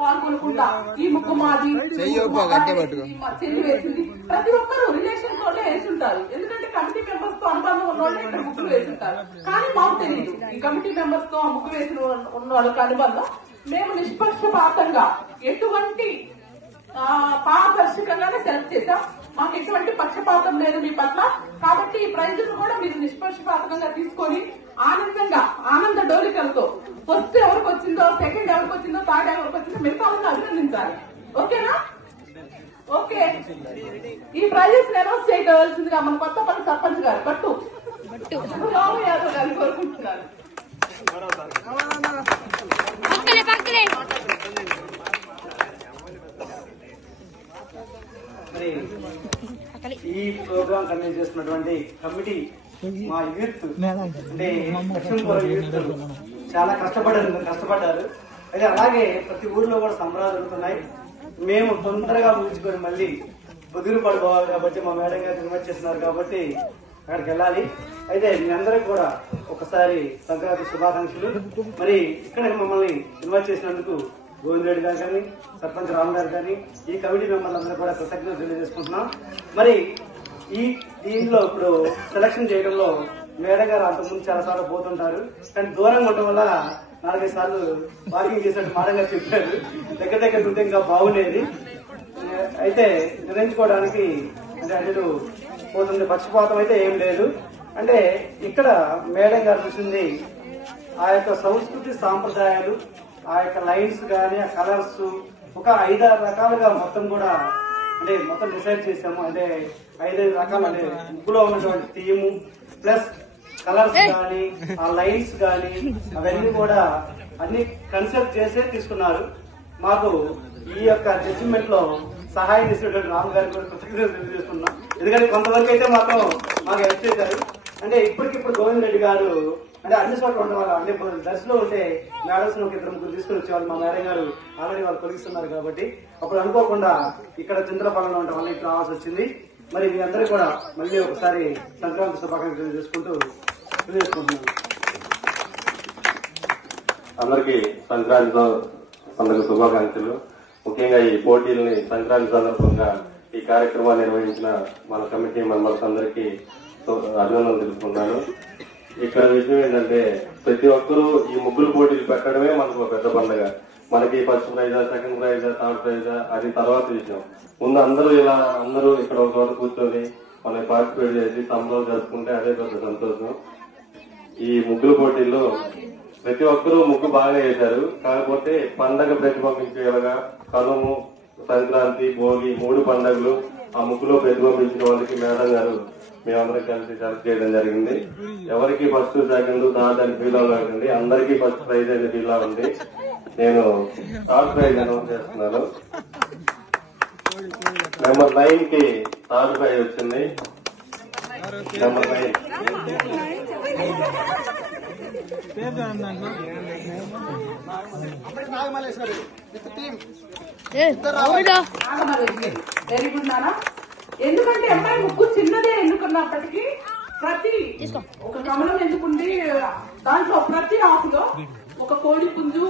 పాల్గొనకుండా ఈ ముక్కు మాది చెల్లి వేసింది ప్రతి ఒక్కరు రిలేషన్స్ వాళ్ళే వేసుంటారు. ఎందుకంటే కమిటీ మెంబర్స్ తో అనుబంధం ఉన్న వాళ్ళే ఇక్కడ ముగ్గులు వేసుంటారు. కానీ మాకు తెలియదు ఈ కమిటీ మెంబర్స్ తో ముగ్గు వేసిన ఉన్న వాళ్ళకి అనుబంధం. మేము నిష్పక్షపాతంగా ఎటువంటి పారదర్శకంగానే సెలెక్ట్ చేశాం. మాకు ఎటువంటి పక్షపాతం లేదు మీ పట్ల. కాబట్టి ఈ ప్రైజును కూడా మీరు నిష్పక్షపాతంగా తీసుకొని ఆనందంగా ఆనంద డోలికలతో ఫస్ట్ ఎవరికి వచ్చిందో, సెకండ్ ఎవరికి వచ్చిందో, థర్డ్ ఎవరికి వచ్చిందో మిగతా వాళ్ళని అభినందించాలి. ఓకేనా? ఓకే. ఈ ప్రైజెస్ అనౌన్స్ చేయవలసిందిగా మన కొత్తపల్లి సర్పంచ్ గారు పట్టు రాము యాదవ్ గారు కోరుకుంటున్నారు. ఈ ప్రోగ్రామ్ కండక్ట్ చేస్తున్నటువంటి కమిటీ మా యూత్ అంటే లక్ష్మీపురం యూత్ చాలా కష్టపడ్డారు. అయితే అలాగే ప్రతి ఊర్లో కూడా సంబరాలు జరుగుతున్నాయి. మేము తొందరగా ముగించుకొని మళ్ళీ బుద్ధిని పడిపోవాలి కాబట్టి మా మేడం గారు ఇన్వైట్ చేస్తున్నారు కాబట్టి అక్కడికి వెళ్ళాలి. అయితే మీ అందరికి కూడా ఒకసారి సంక్రాంతి శుభాకాంక్షలు. మరి ఇక్కడ మమ్మల్ని ఇన్వైట్ చేసినందుకు గోవింద్ రెడ్డి గారు కానీ, సర్పంచ్ రామ్ గారు కానీ, ఈ కమిటీ మెంబర్లందరూ కూడా కృతజ్ఞతలు తెలియజేసుకుంటున్నాం. మరి ఈ దీనిలో ఇప్పుడు సెలక్షన్ చేయడంలో మేడం గారు అంతకుముందు చాలా సార్లు పోతుంటారు. కానీ దూరంగా ఉండడం వల్ల 4-5 సార్లు వాకింగ్ చేసినట్టు మేడం గారు చెప్పారు. దగ్గర ఉంటే ఇంకా బాగుండేది. అయితే నిర్ణయించుకోవడానికి అంటే అటు పోతుంది. పక్షపాతం అయితే ఏం లేదు. అంటే ఇక్కడ మేడం గారు చూసింది ఆ యొక్క సంస్కృతి సాంప్రదాయాలు, ఆ యొక్క లైన్స్ గానీ, ఆ కలర్స్ ఒక 5-6 రకాలుగా మొత్తం కూడా అంటే మొత్తం డిసైడ్ చేసాము. అంటే 5 రకాలు అంటే ముగ్గులో ఉన్నటువంటి థీము ప్లస్ కలర్స్ గానీ, ఆ లైన్స్ గానీ అవన్నీ కూడా అన్ని కన్సల్ట్ చేసే తీసుకున్నారు. మాకు ఈ యొక్క జడ్జిమెంట్ లో సహాయం చేసినటువంటి రామ్ గారికి కూడా కృతజ్ఞతలు తెలియజేస్తున్నాం. ఎందుకంటే కొంతవరకు అయితే మాకు హెల్ప్ చేశారు. అంటే ఇప్పటికిప్పుడు గోవింద్ రెడ్డి గారు అంటే అన్ని చోట్ల ఉండడం వల్ల అంటే దర్శలో ఉంటే మేడల్స్ ఒక 2-3 తీసుకుని వచ్చేవాళ్ళు. మా మేడం గారు ఆల్రెడీ వాళ్ళు తొలగిస్తున్నారు కాబట్టి అప్పుడు అనుకోకుండా ఇక్కడ చింతలపాలెంలో ఉండడం వల్ల ఇక్కడ రావాల్సి వచ్చింది. మరి మీ అందరూ కూడా మళ్ళీ ఒకసారి సంక్రాంతి శుభాకాంక్షలు తెలియజేసుకుంటున్నాను. అందరికీ సంక్రాంతి పండుగ శుభాకాంక్షలు. ముఖ్యంగా ఈ పోటీల్ని సంక్రాంతి సందర్భంగా ఈ కార్యక్రమాన్ని నిర్వహించిన మన కమిటీ మెంబర్స్ అందరికీ అభినందనలు తెలుపుకున్నాను. ఇక్కడ విషయం ఏంటంటే ప్రతి ఒక్కరూ ఈ ముగ్గురు పోటీలు పెట్టడమే మనకు ఒక పెద్ద పండుగ. మనకి ఫస్ట్ ప్రైజా, సెకండ్ ప్రైజా, థర్డ్ ప్రైజా అది తర్వాత విషయం. ముందు అందరూ ఇక్కడ ఒక చోట కూర్చొని మనం పార్టిసిపేట్ చేసి సంబరాలు జరుపుకుంటే అదే పెద్ద సంతోషం. ఈ ముగ్గురు పోటీల్లో ప్రతి ఒక్కరూ ముగ్గు బాగా వేశారు. కాకపోతే పండగ ప్రతిబింబించేలాగా కనుము, సంక్రాంతి, భోగి 3 పండుగలు ఆ ముగ్గులో ప్రతిబింబించిన వాళ్ళకి మేడం గారు మేమందరం కలిసి సెలెక్ట్ చేయడం జరిగింది. ఎవరికి ఫస్ట్, సెకండ్, థర్డ్ అని ఫీల్ అవ్వకండి. అందరికీ ఫస్ట్ ప్రైజ్ అయితే ఫీల్ అవ్వండి. నేను థర్డ్ ప్రైజ్ అనౌన్స్ చేస్తున్నాను. నెంబర్ 9 కి థర్డ్ ప్రైజ్ వచ్చింది. నెంబర్ 9 వెరీ గుడ్ నానా. ఎందుకంటే అమ్మాయి ముగ్గు చిన్నదే ఎన్నుకున్నప్పటికీ ఒక కమలం ఎందుకుంది, దాంట్లో ప్రతి ఆకులో ఒక కోడి పుంజు,